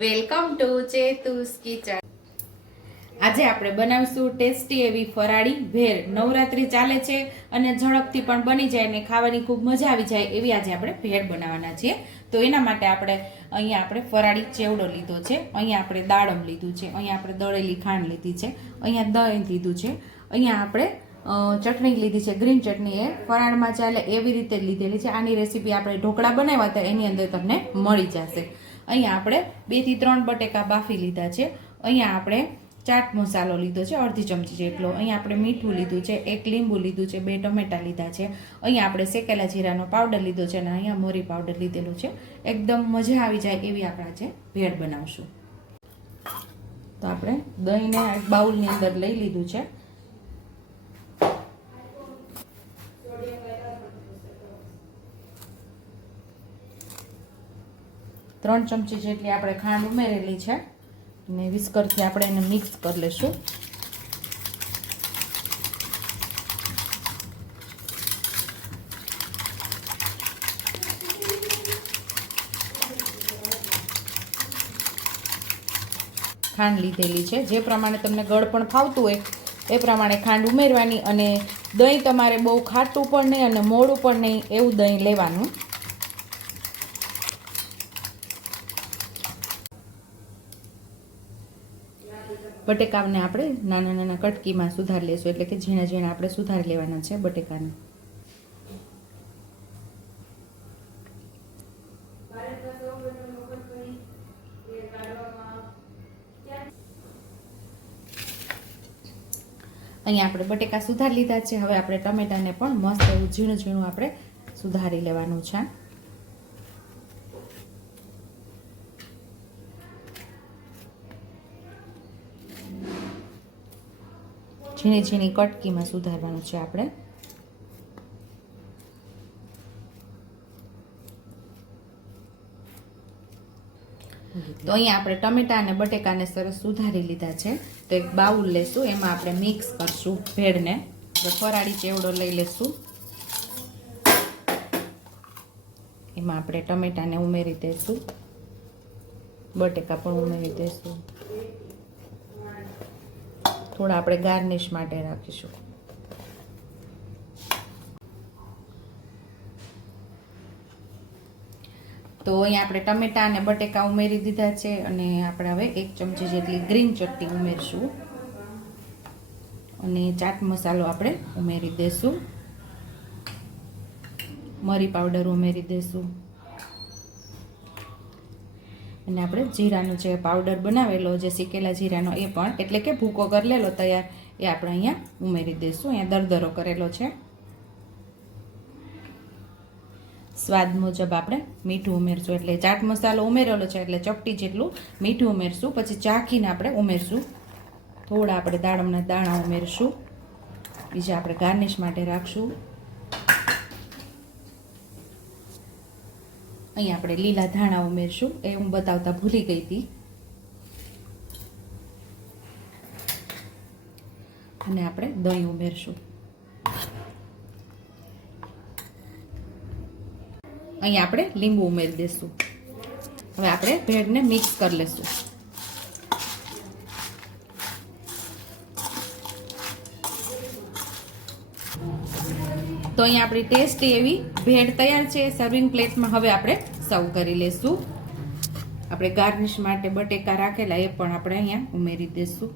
Welcome to ચેતુસ kitchen. આજે આપણે બનાવીશું ટેસ્ટી એવી ફરાળી ભેળ. નવરાત્રી ચાલે છે અને ઝડપથી પણ બની જાય અને ખાવાની ખૂબ મજા આવી જાય એવી આજે આપણે ભેળ બનાવવાના છીએ. તો એના માટે આપણે ફરાળી ચેવડો લીધો છે, અહીંયા આપણે દાડમ લીધું છે, અહીંયા આપણે દળેલી ખાંડ લીધી છે, અહીંયા દહીં લીધું છે, અહીંયા આપણે ચટણી લીધી છે, ગ્રીન ચટણી. એ ફરાળમાં ચાલે એવી રીતે લીધેલી છે. આની રેસીપી આપણે ઢોકળા બનાવ્યા હતા એની અંદર તમને મળી જશે. અહીંયા આપણે 2 થી 3 બટેકા બાફી લીધા છે. અહીંયા આપણે ચાટ મસાલો લીધો છે અડધી ચમચી જેટલો. અહીંયા આપણે મીઠું લીધું છે, 1 લીંબુ લીધું છે, 2 ટમેટા લીધા છે. અહીંયા આપણે શેકેલા જીરાનો પાવડર લીધો છે અને અહીંયા મરી પાવડર લીધેલો છે. એકદમ મજા આવી જાય એવી આપણે આજે ભેળ બનાવશું. તો આપણે દહીંને એક બાઉલની અંદર લઈ લીધું છે. ત્રણ ચમચી જેટલી આપણે ખાંડ ઉમેરેલી છે અને વિસ્કરથી આપણે એને મિક્સ કરી લઈશું. ખાંડ લીધેલી છે, જે પ્રમાણે તમને ગળ પણ ફાવતું હોય એ પ્રમાણે ખાંડ ઉમેરવાની. અને દહીં તમારે બહુ ખાટું પણ નહીં અને મોડું પણ નહીં એવું દહીં લેવાનું. બટેકાને આપણે નાના નાના કટકીમાં સુધારી લેશું, એટલે કે ઝીણા ઝીણા આપણે સુધારી લેવાના છે બટેકાને. અહીંયા આપણે બટેકા સુધારી લીધા છે. હવે આપણે ટમેટાને પણ મસ્ત એવું ઝીણું ઝીણું આપણે સુધારી લેવાનું છે. ઝીણી ઝીણી કટકીમાં સુધારવાનું છે આપણે. તો અહીંયા આપણે ટમેટા અને બટેકાને સરસ સુધારી લીધા છે. તો એક બાઉલ લેશું, એમાં આપણે મિક્સ કરશું ભેળને. ફરાળી ચેવડો લઈ લેશું, એમાં આપણે ટમેટાને ઉમેરી દઈશું, બટેકા પણ ઉમેરી દઈશું. થોડા આપણે ગાર્નિશ માટે રાખીશું. તો અહીંયા આપણે ટમેટા અને બટેકા ઉમેરી દીધા છે અને આપણે હવે 1 ચમચી જેટલી ગ્રીન ચટણી ઉમેરશું અને ચાટ મસાલો આપણે ઉમેરી દઈશું, મરી પાવડર ઉમેરી દઈશું અને આપણે જીરાનો જે પાવડર બનાવેલો, જે શેકેલા જીરાનો એ પણ, એટલે કે ભૂકો કરેલો તૈયાર, એ આપણે અહીંયા ઉમેરી દઈશું. અહીંયા દરદરો કરેલો છે. સ્વાદ મુજબ આપણે મીઠું ઉમેરશું, એટલે ચાટ મસાલો ઉમેરેલો છે એટલે ચપટી જેટલું મીઠું ઉમેરશું. પછી ચાખીને આપણે ઉમેરશું. થોડા આપણે દાડમના દાણા ઉમેરશું, બીજા આપણે ગાર્નિશ માટે રાખશું. અહીંયા આપણે લીલા ધાણા ઉમેરશું, એ હું બતાવતા ભૂલી ગઈ હતી. અને આપણે દહીં ઉમેરશું. અહીંયા આપણે લીંબુ ઉમેરી દઈશું. હવે આપણે ભેળને મિક્સ કરી લઈશું. તો અહીંયા આપણી ટેસ્ટી એવી ભેળ તૈયાર છે. સર્વિંગ પ્લેટમાં હવે આપણે સર્વ કરી લઈશું. આપણે ગાર્નિશ માટે બટેકા રાખેલા એ પણ આપણે અહીંયા ઉમેરી દઈશું.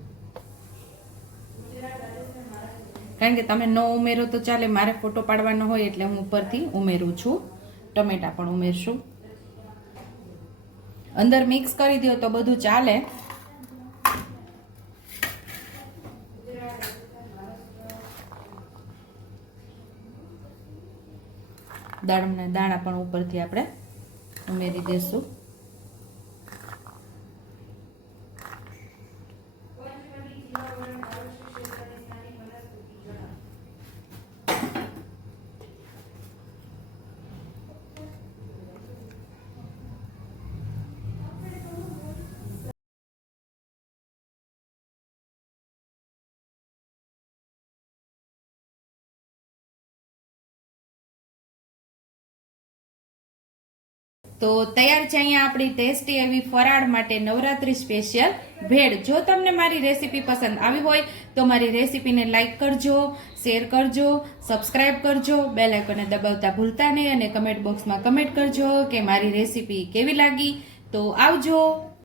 કારણ કે તમે ન ઉમેરો તો ચાલે, મારે ફોટો પાડવાનો હોય એટલે હું ઉપરથી ઉમેરું છું. ટમેટા પણ ઉમેરશું. અંદર મિક્સ કરી દો તો બધું ચાલે. દાડમના દાણા પણ ઉપરથી આપણે ઉમેરી દઈશું. તો તૈયાર છે અહીંયા આપણી ટેસ્ટી એવી ફરાળ માટે નવરાત્રી સ્પેશિયલ ભેળ. જો તમને મારી રેસીપી પસંદ આવી હોય તો મારી રેસીપીને લાઈક કરજો, શેર કરજો, સબસ્ક્રાઇબ કરજો, બેલ આઇકોનને દબાવતા ભૂલતા નહીં અને કમેન્ટ બોક્સમાં કમેન્ટ કરજો કે મારી રેસીપી કેવી લાગી. તો આવજો.